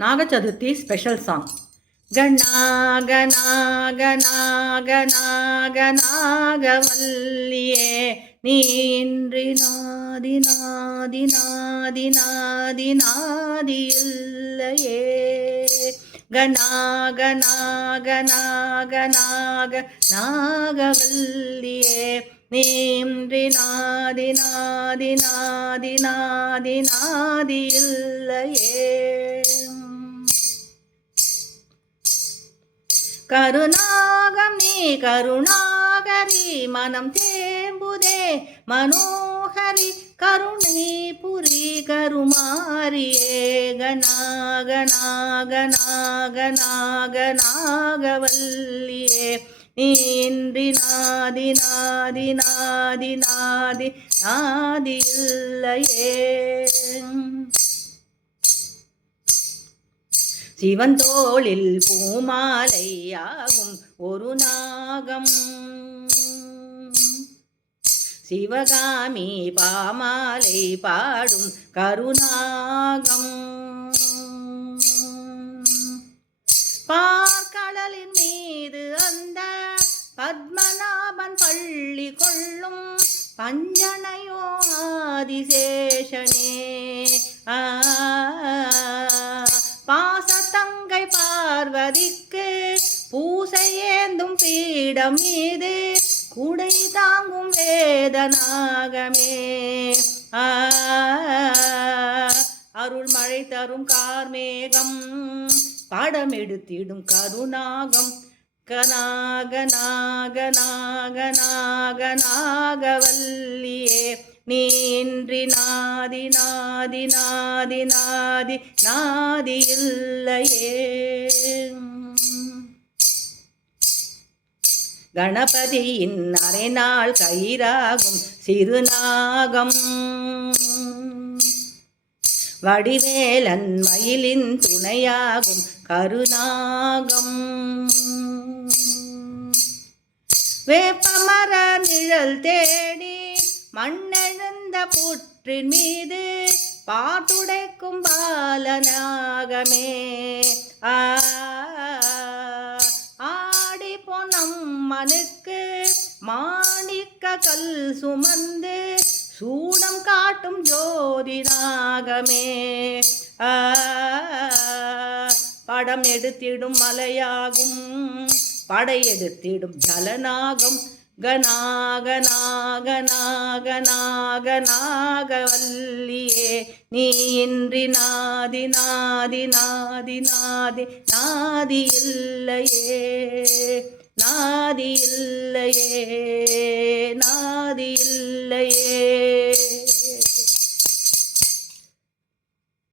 நாக Chaturthi special song. கணா கணா கணா கணா கணாகவல்லியே நீ இன்றி நாதி நாதி நாதி நாதி நாதி இல்லையே. கணா கணா கணா கணாக நாகவல்லியே நீன்றி நாதி நாதி நாதி நாதி நாதி இல்லையே. கருணாகம் நீ கருணாகரி மனம் தேம்புதே மனோகரி கருணை புரி கருமாரியே. கணாகநாகநாகநாகநாகவல்லியே நீன்றி நாதி நாதி நாதி நாதி நாதி இல்லையே. சிவன் தோளில் பூமாலையாகும் ஒரு நாகம் சிவகாமி பாமாலை பாடும் கருநாகம். பார்க்கடலின் மீது அந்த பத்மநாபன் பள்ளி கொள்ளும் பஞ்சனையோ ஆதிசேஷனே. பாசத்தங்கை பார்வதிக்கு பூசை ஏந்தும் பீடம் மீது குடை தாங்கும் வேதநாகமே. அருள் மழை தரும் கார்மேகம் படமெடுத்திடும் கருநாகம். கணாகநாகநாகநாகநாகவல்லியே நீன்றி நாதி நாதி நாதி நாதி நாதி இல்லையே. கணபதியின் அரைநாள் கயிறாகும் சிறுநாகம் வடிவேலன் மயிலின் துணையாகும் கருநாகம். வேப்பமர நிழல் தேடி மண்ணெழுந்த புற்றின் மீது பாட்டுடைக்கும் பாலநாகமே. ஆடி பொன்னம்மனுக்கு மாணிக்க கல் சுமந்து சூடம் காட்டும் ஜோதி நாகமே. படம் எடுத்திடும் மலையாகும் படையெடுத்திடும் ஜலநாகம். கணாகநாகநாகநாகநாகவல்லியே நீ இன்றி நாதி நாதி நாதி நாதி நாதி இல்லையே. நாதி இல்லையே நாதி இல்லையே.